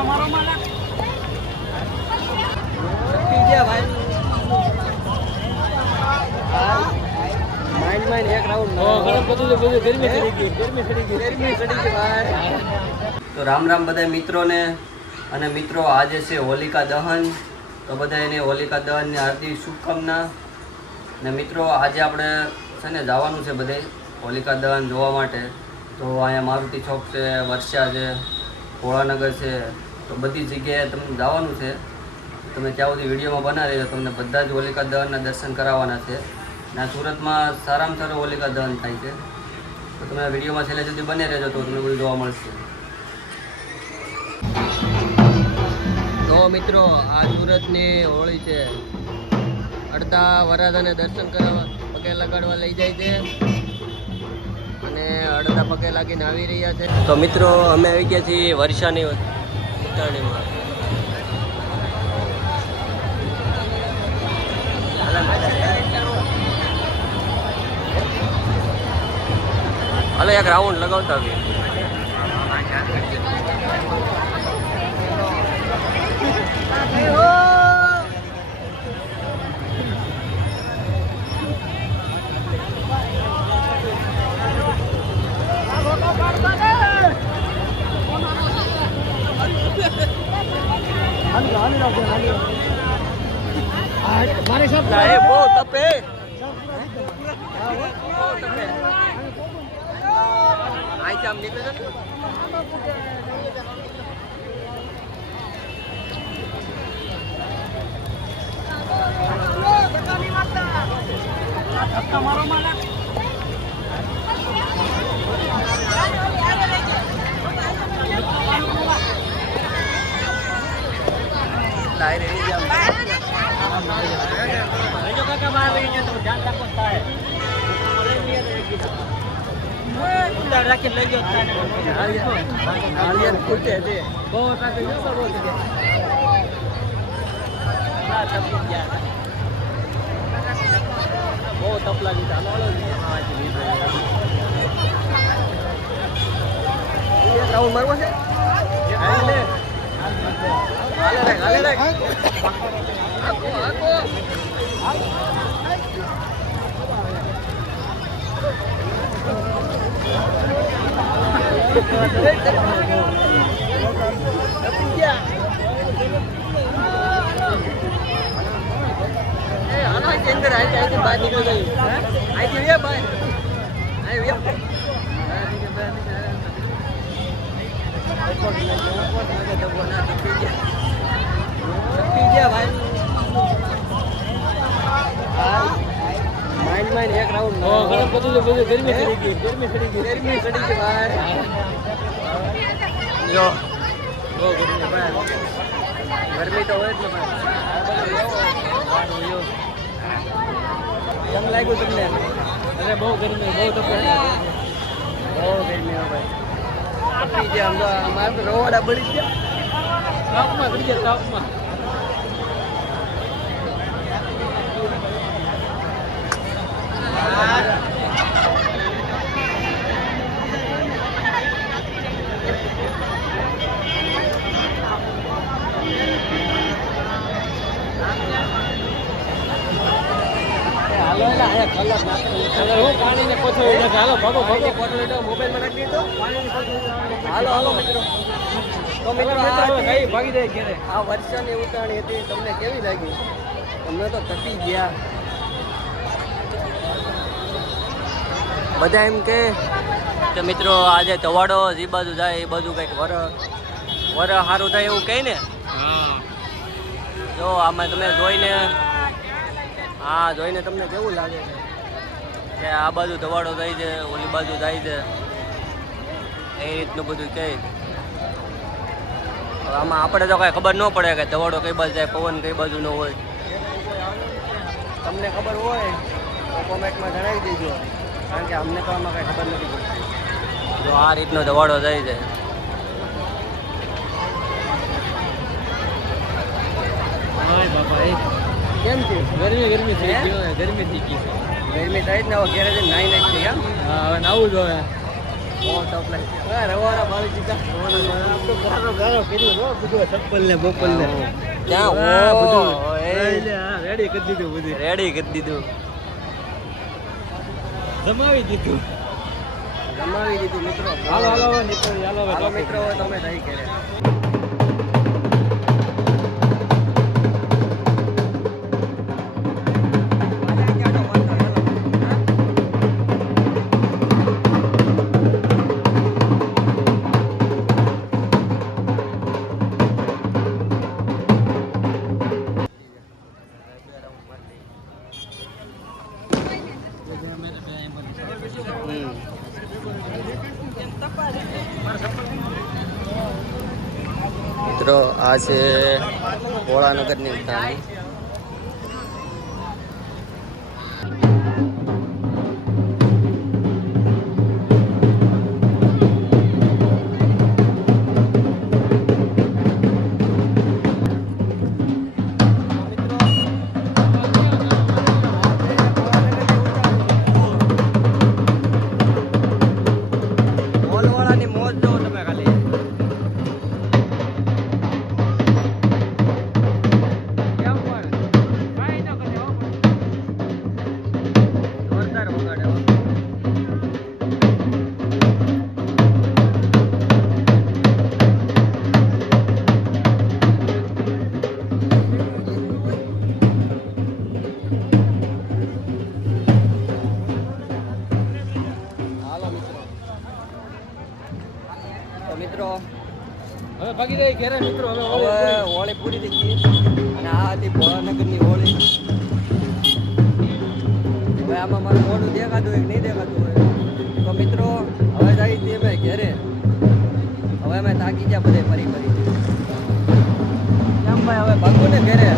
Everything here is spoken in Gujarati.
એક રાઉન્ડ તો રામ રામ બધા મિત્રોને અને મિત્રો આજે છે હોલિકા દહન તો બધા એને હોલિકા દહનની હાર્દિક શુભકામના ને મિત્રો આજે આપણે છે ને જવાનું છે બધે હોલિકા દહન જોવા માટે તો અહીંયા મારુતિ ચોક છે વર્ષા છે ભોળાનગર છે તો બધી જગ્યાએ તમને જવાનું છે તમે ત્યાં સુધી વિડીયોમાં બનાવી રહેજો તમને બધા જ હોલિકા દહનના દર્શન કરાવવાના છે ને સુરતમાં સારામાં સારું હોલિકા દહન થાય છે તો તમે વિડીયોમાં છેલ્લે સુધી બને રહેજો તો તમને બધું જોવા મળશે. તો મિત્રો આ સુરતની હોળી છે અડધા વરરાજાને દર્શન કરાવવા પગે લગાડવા લઈ જાય છે અને અડધા પગે લાગીને આવી રહ્યા છે. તો મિત્રો અમે આવી ગયા છીએ વર્ષાની ઉત્તરાયણીમાં. હાલો એક રાઉન્ડ લગાવતા આવીએ. મારે सब બહુ તપે આઈ જામ નીકળે છે મારો માલા લાઈ રહી જામ जो काका मार रही है तो ध्यान रखो है उधर रख के ले जाओ नारियल फूटे थे बहुत आके ये सब बोल के ना सब क्या बहुत तप लगी था लो ये राउंड मारवा है हाले रे आको आको अंदर आए बाहर निकल गई आई थी भैया बाहर आए भैया भाई माइंड एक राउंड गर्मी खड़ी के बाहर जो गर्मी तो હોય જ ને કેમ લાગ્યું તમને? અરે બહુ ગરમી બહુ તપે બહુ ગરમી હો ભાઈ તપી ગયા અમારે તો રોવાડા બળી ગયા તાપમાં કરી ગયા તાપમાં કલર હું પાણીને પોછો હાલો ભાગો મોબાઈલમાં નાખી દીધો હાલો હાલો મિત્રો. તો મિત્રો કઈ ભાગી જાય ઘરે આ વર્ષાની ઉતાણી હતી તમને કેવી લાગી? અમને તો તપી ગયા બધા એમ કે મિત્રો આજે તવાડો જે બાજુ જાય એ બાજુ કંઈક વર સારું થાય એવું કહે ને. જો આમાં તમે જોઈને જોઈને તમને કેવું લાગે છે કે આ બાજુ ધવાડો જાય છે ઓલી બાજુ જાય છે એ રીતનું બધું કહે. આમાં આપણે તો કાંઈ ખબર ન પડે કે ધવાડો કઈ બાજુ જાય પવન કઈ બાજુ ન હોય. તમને ખબર હોય તો કોમેન્ટમાં જણાવી દેજો કારણ કે અમને તો આમાં કાંઈ ખબર નથી પડતી. જો આ રીતનો ધવાડો જાય છે કેમ છે? ગરમી થઈ ગઈ ગરમી થઈ ગઈ ગરમી થાય જ ને હવે ઘેરે જઈને નાઈ નાખી હા હવે નાવું જ હવે બહુ ટફ લાગી રવાડા મારી દીધા આમ તો ગારો ગારો કર્યો હો બધું ચપ્પલ ને બપ્પલ ને ત્યાં બધું એ રેડી કરી દીધું બધું રેડી કરી દીધું જમાવી દીધું મિત્રો હાલો હાલો નીકળ હાલો હાલો મિત્રો તમે થઈ કરે મિત્રો આ છે ભોળાનગરની ઉદ્યાન મોલવાળાની મોજ જો તમે ખાલી જોરદાર વગાડે હો. તો મિત્રો હવે ભાગી જાય ઘરે મિત્રો હવે હોળી પૂરી થઈ ગઈ અને આ હતી ભોળાનગરની હોળી હવે આમાં મારું મોઢું દેખાતું હોય કે નહીં દેખાતું હોય તો મિત્રો હવે જાય તે અમે ઘરે હવે અમે થાકી ગયા બધે ફરી કેમ ભાઈ હવે ભાગવું ને ઘરે